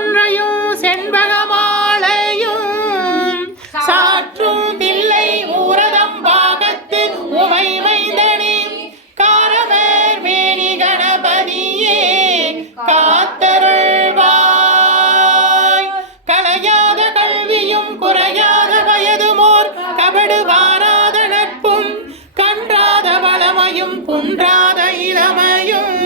கொன்றையும் செண்பகமாலையும் சாற்றும் தில்லை ஊரதம் பாகத்து உமை மைந்தனே காரமர் மேனி கணபதியே காத்தருள்வாய். கலையாத கல்வியும் குறையாத வயதுமோர் கபடு வாராத நட்பும் கன்றாத வளமையும் குன்றாத இளமையும்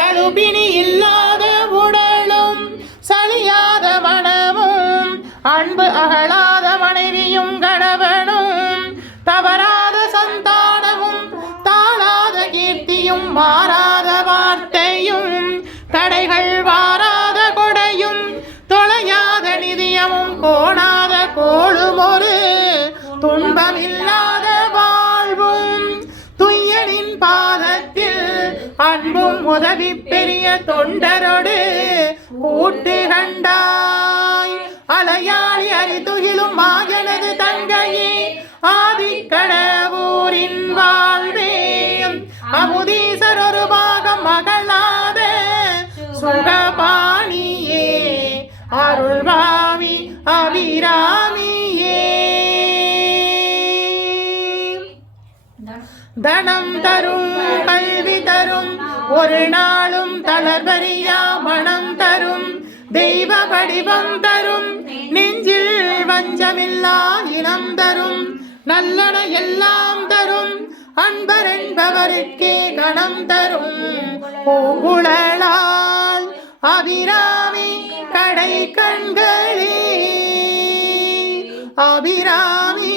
கழுபினி இல்லாத உடலும் சலியாத மனமும் அன்பு அகலாத மனைவியும் கணவனும் தவறாத சந்தானமும் தாழாத கீர்த்தியும் மாறாத வார்த்தையும் தடைகள் வாராத கொடையும் தொலையாத நிதியமும் கோணாத கோளும் ஒரு துன்பமில்லாத வாழ்வும் துய்யனின் பாதத்தில் அன்பும் உதவி பெரிய தொண்டரோடு கூட்டு கண்டாய். அலையாளி அறிதுகிலும் மாயனது தங்கையே ஆதிக்கடவூரின் வாழ்வே அமுதீசர் ஒரு பாகம் மகளாத சுகபாணியே அருள்வாமி அபிராமியே. தனம் தரும் கல்வி தரும் ஒரு நாளும் தளர்வரியா மனம் தரும் தெய்வ வடிவம் தரும் நெஞ்சில் வஞ்சமில்லா இனம் தரும் நல்லன எல்லாம் தரும் அன்பர் என்பவருக்கே கணம் தரும் பூங்குழலால் அபிராமி கடை கண்களே அபிராமி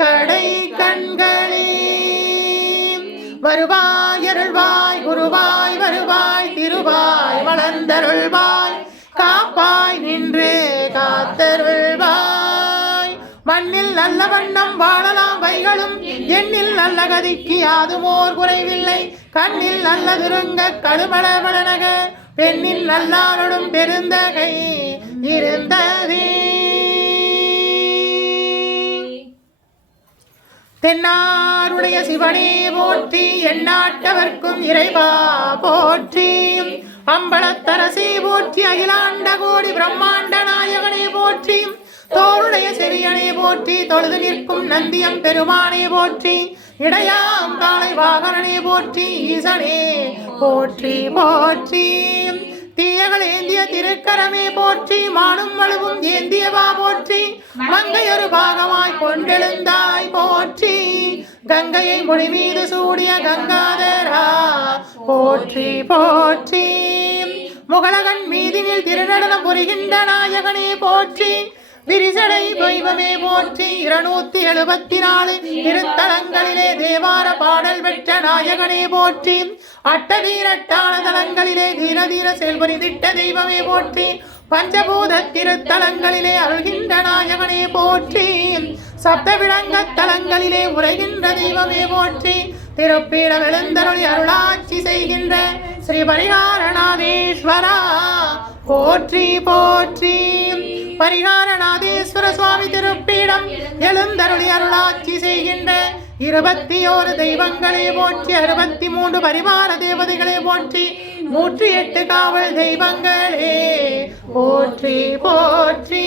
கடை கண்களே. வருவாய் அருள்வாய் குருவாய் வருவாய் திருவாய் வளர்ந்தருள்வாய் காப்பாய் நின்று காத்தருள்வாய். மண்ணில் நல்ல வண்ணம் வாழலாம் வைகளும் எண்ணில் நல்ல கதிக்கு யாதுமோர் குறைவில்லை கண்ணில் நல்ல துருங்க கழுமள வளனக பெண்ணில் நல்லாருடும் பெருந்தகை இருந்ததே. தென்னாருடைய சிவனே போற்றி எந்நாட்டவர்க்கும் இறைவா போற்றி அம்பலத்தரசே போற்றி அகிலாண்ட கோடி பிரம்மாண்ட நாயகனே போற்றி தோளுடைய செரியனே போற்றி தொழுது நிற்கும் நந்தியம் பெருமானே போற்றி இடையாம் காலை வாகனனே போற்றி ஈசனே போற்றி போற்றி. தீயகள் ஏந்திய திருக்கரமே போற்றி மானும் வலுவும் ஏந்தியவா போற்றி மங்கையொரு பாகமாய் கொண்டெழுந்தாய் போற்றி கங்கையை மொழி மீது சூடிய கங்காதரா போற்றி போற்றி. முகலகன் மீதினில் திருநடனம் புரிகின்ற நாயகனே போற்றி விரிசடை தெய்வமே போற்றி 274 திருத்தலங்களிலே தேவார பாடல் பெற்ற நாயகனே போற்றி அட்டவீரட்டான தலங்களிலே தீர செல்வனிதிட்ட தெய்வமே போற்றி பஞ்சபூத திருத்தலங்களிலே அருள்கின்ற நாயகனே போற்றி சப்தவிடங்க தலங்களிலே உரைகின்ற தெய்வமே போற்றி திருப்பீடம் எழுந்தருளி அருளாட்சி செய்கின்ற ஸ்ரீ பரிகாரநாதேஸ்வரா போற்றி போற்றி. பரிகாரநாதேஸ்வர சுவாமி திருப்பீடம் எழுந்தருளி அருளாட்சி செய்கின்ற 21 தெய்வங்களே போற்றி 63 பரிவார தேவதைகளே போற்றி 108 காவல் தெய்வங்களே போற்றி போற்றி.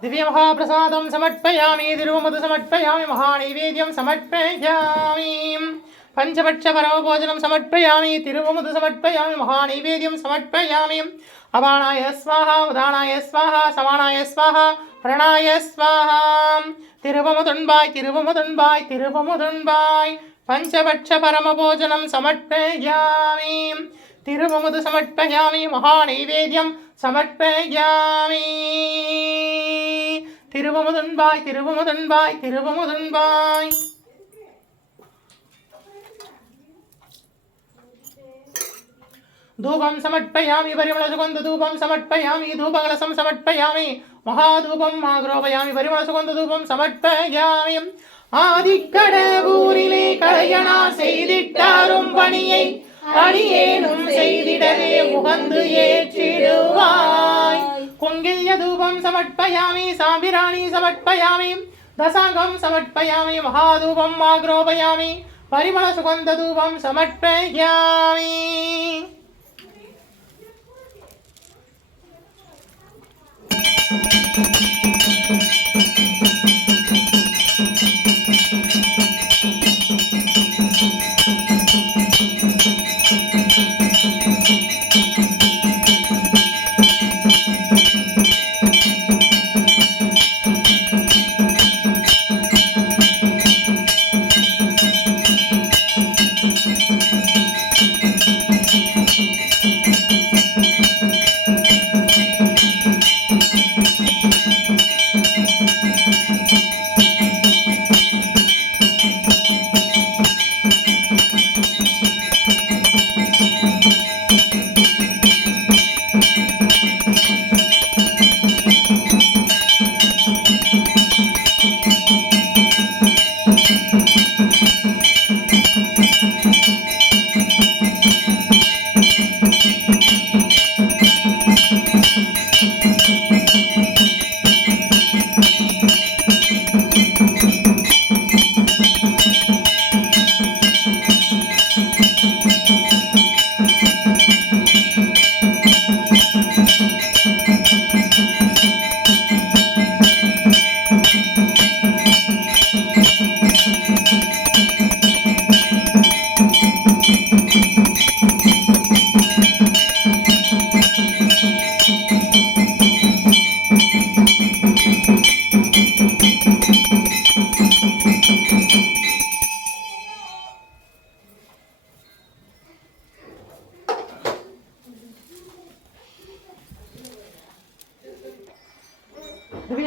दिव्य महाप्रसादं समर्पयामि तिरुवमुद समर्पयामि महानैवेद्यं समर्पयामि पंचपक्ष परमभोजनं समर्पयामि तिरुवमुद समर्पयामि महानैवेद्यं समर्पयामि अपानाय स्वाहा उदानाय स्वाहा समानाय स्वाहा प्रणाय स्वाहा तिरुवमुदुन्बाय तिरुवमुदुन्बाय तिरुवमुदुन्बाय पंचपक्ष परमभोजनं समर्पयामि तिरुवमुद समर्पयामि महानैवेद्यं समर्पयामि तिरुवमुदुन्बाय तिरुवमुदुन्बाय तिरुवमुदुन्बाय धूपं समर्पयामि परिमलसुगन्धधूपं समर्पयामि धूपकलशं समर्पयामि महाधूपं आग्रोपयामि परिमलसुगन्धधूपं समर्पयामि ஆதிக்கடவூரிலே கலையனா செய்திட்டாரும் பணியை அடியேனும் செய்திடவே முகந்து ஏற்றிடுவாய் குங்கில்ய தூபம் சமர்ப்பயாமி சாம்பிராணி சமர்ப்பயாமி தசாங்கம் சமர்ப்பயாமி மகாதூபம் ஆக்ரோபயாமி பரிமள சுகந்த தூபம் சமர்ப்பயாமி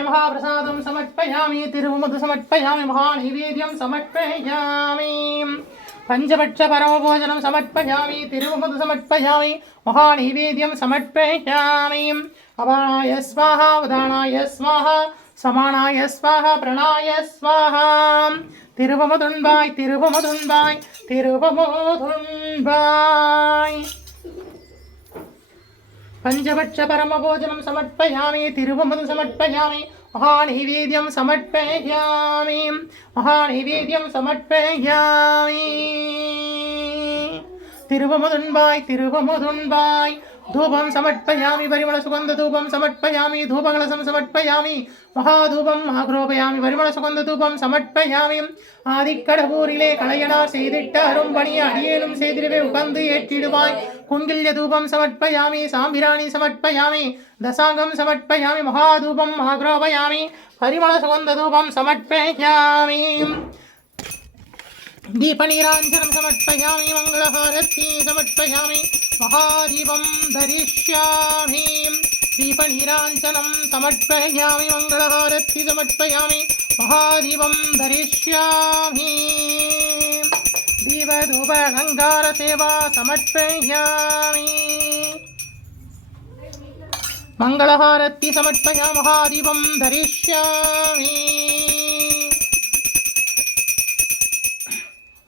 महाप्रसादं समर्पयामि तिरुवमुद समर्पयामि महानैवेद्यं समर्पयामि पंचपक्ष परमभोजनं समर्पयामि तिरुवमुद समर्पयामि महानैवेद्यं समर्पयामि अपानाय स्वाहा उदानाय स्वाहा समानाय स्वाहा प्रणाय स्वाहा तिरुवमुदुन्बाय तिरुवमुदुन्बाय तिरुवमुदुन्बाय पंचपक्ष परमभोजनं समर्पयामि तिरुवमुद समर्पयामि महानैवेद्यं समर्पयामि महानैवेद्यं समर्पयामि तिरुवमुदुन्बाय तिरुवमुदुन्बाय धूपं समर्पयामि परिमलसुगन्धधूपं समर्पयामि धूपकलशं समर्पयामि महाधूपम् आग्रोपयामि परिमलसुगन्धधूपं समर्पयामि ஆதிக்கடவூரிலே கலையனார் செய்திட்ட அரும்பணி அடியேனும் செய்திருவே உகந்து ஏற்றிடுவாய் குங்கில்ய தூபம் சமர்ப்பயாமி சாம்பிராணி சமர்ப்பயாமி தசாங்கம் சமர்ப்பயாமி மகாதூபம் ஆக்ரோபயாமி परिमलसुगन्धधूपं समर्पयामि दीपनीराञ्जनं समर्पयामि मङ्गलहारती समर्पयामि महादीपं धरिष्यामि दीपनीराञ्जनं समर्पयामि मङ्गलहारती समर्पयामि महादीपं धरिष्यामि दीपधूपलङ्कारसेवा समर्पयामि मंगलहारती समर्पया महादीपं धरिष्यामि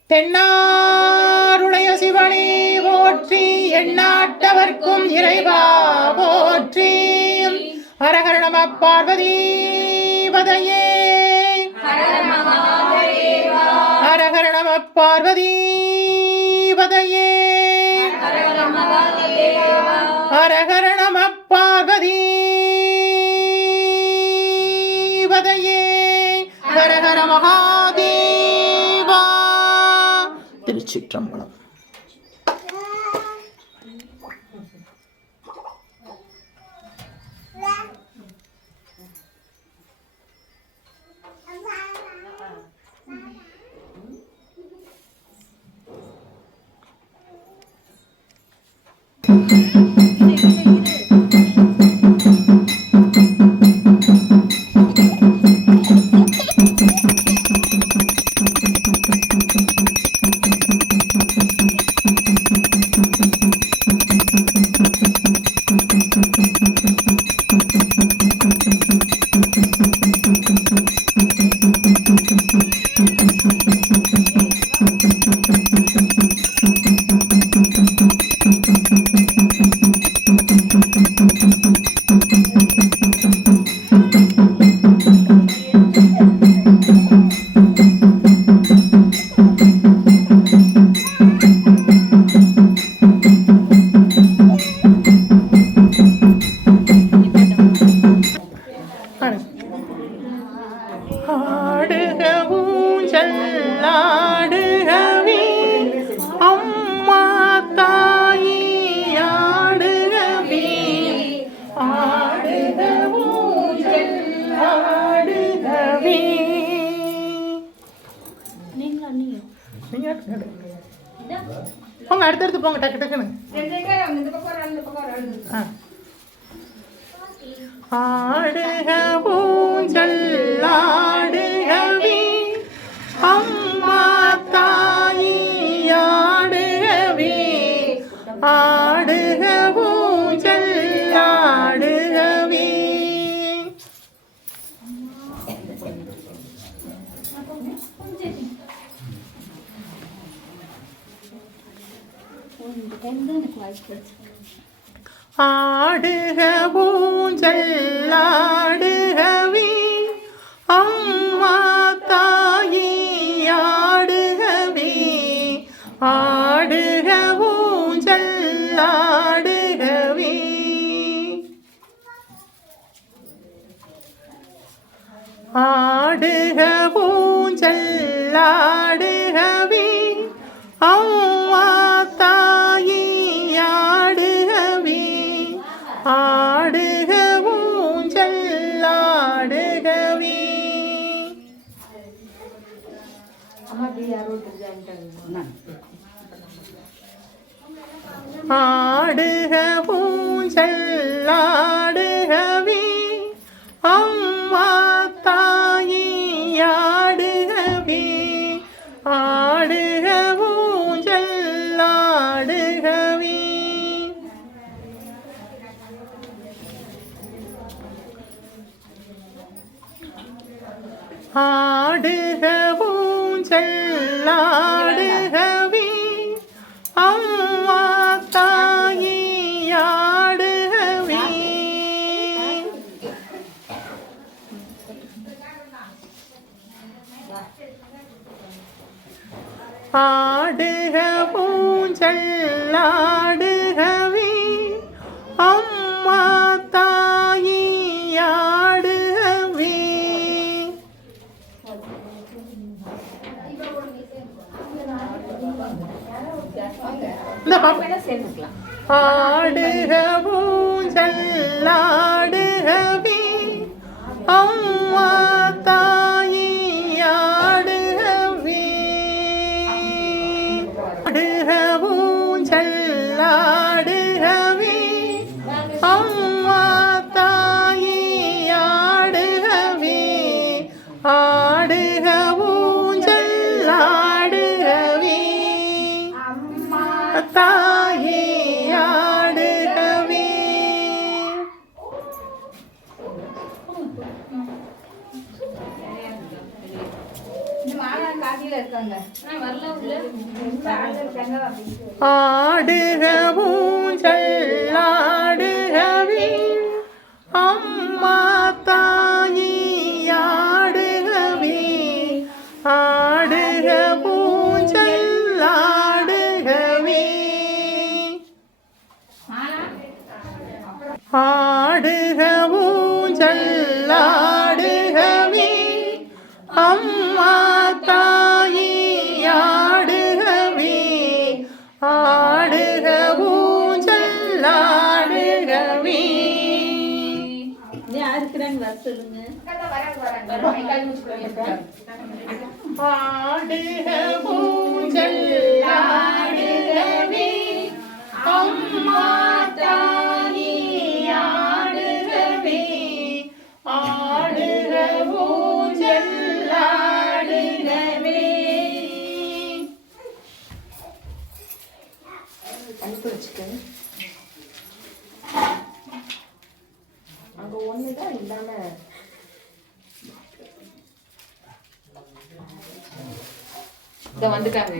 தென்னாருடைய சிவனே போற்றி எண்ணாட்டவர்க்கும் இறைவா போற்றி ஹரஹர நம பார்வதீபதையே ஹரஹர நம பார்வதீபதையே ஹரஹர நம பார்வதீபதையே ஹரஹர மகாதேவா. திருச்சிற்றம்பலம். போங்க அடுத்தடுத்து போங்க டக்கு டக்குன்னு. ஆடுக ஊஞ்சல் ஆடுகவே அம்மா தாயி ஆடுகவே ஆடுக ஊஞ்சல் ஆடுகவே. ஆடுக ஊஞ்சல் ஆடுகவே அம்மா தாயி ஆடுகவே ஆடுக ஊஞ்சல் ஆடுகவே. ஆடுக ஊஞ்சல் ஆடுகவே அம்மா தாயி ஆடுகவே ஆடுக ஊஞ்சல் ஆடுகவே. ஆடுக ஊஞ்சல் ஆடுகவே அம்மா தாயி ஆடுகவே ஆடுக ஊஞ்சல் ஆடுகவே. ஆடுக ஊஞ்சல் ஆடுகவே அம்மா தாயி ஆடுகவே ஆடுக ஊஞ்சல் ஆடுகவே அம்மா தாயி ஆடுகவே. இந்த ஆடுக ஊஞ்சல் ஆடுகவே அம்மா தாயி ஆடுகவே. ஆடுக ஊஞ்சல் ஆடுகவே அம்மா தாயி ஆடுகவே. ஆடுக ஊஞ்சல் ஆடுகவே தாயே ஆடுகவே. ஆடுக ஊஞ்சல் ஆடுகவே அம்மா தாயி ஆடுகவே. ஆடுக ஊஞ்சல் ஆடுகவே. ஆடுக ஊஞ்சல் ஆடுகவே அம்மா தாயி ஆடுகவே. ஆடுக ஊஞ்சல் ஆடுகவே. ஆடுக ஊஞ்சல் ஆடுகவே அம்மா தாயி ஆடுகவே. ஆடுக ஊஞ்சல் ஆடுகவே. அனுப்பி வச்சுக்க. அங்கே ஒன்று தான் இல்லாமல் இதை வந்துட்டாங்க.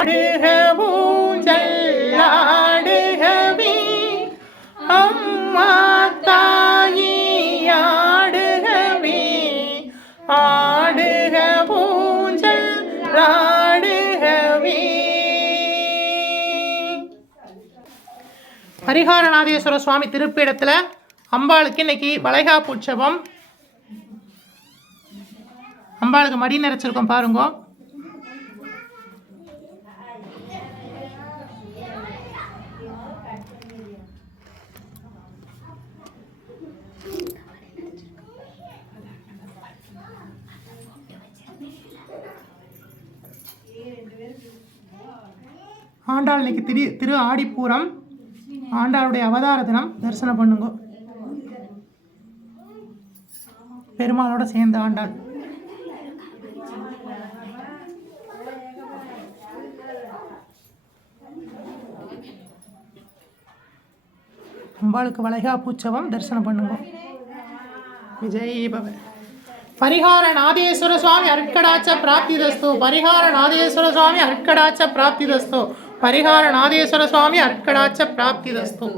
ஆடுக ஊஞ்சல் ஆடுகவே அம்மா தாயி ஆடுகவே. ஆடுக ஊஞ்சல் ஆடுகவே. பரிகாரநாதேஸ்வர சுவாமி திருப்பீடத்தில் அம்பாளுக்கு இன்னைக்கு வளைகாப்பு உற்சவம். அம்பாளுக்கு மடி நிறைச்சிருக்கோம் பாருங்க. ஆண்டாள் இன்னைக்கு திரு ஆடிப்பூரம், ஆண்டாளுடைய அவதார தினம். தரிசனம் பண்ணுங்க பெருமாளோட சேர்ந்த ஆண்டாள். அம்பாளுக்கு வளைகாப்பு உற்சவம். தரிசனம் பண்ணுங்க. விஜய் பவ. பரிகாரநாதேஸ்வர சுவாமி அருட்கடாட்ச பிராப்திதஸ்து. பரிகாரநாதேஸ்வர சுவாமி அருட்கடாட்ச பிராப்திதஸ்து. பரிகாரநாதேஸ்வர சுவாமி அருட்கடாட்ச பிராப்திதஸ்து.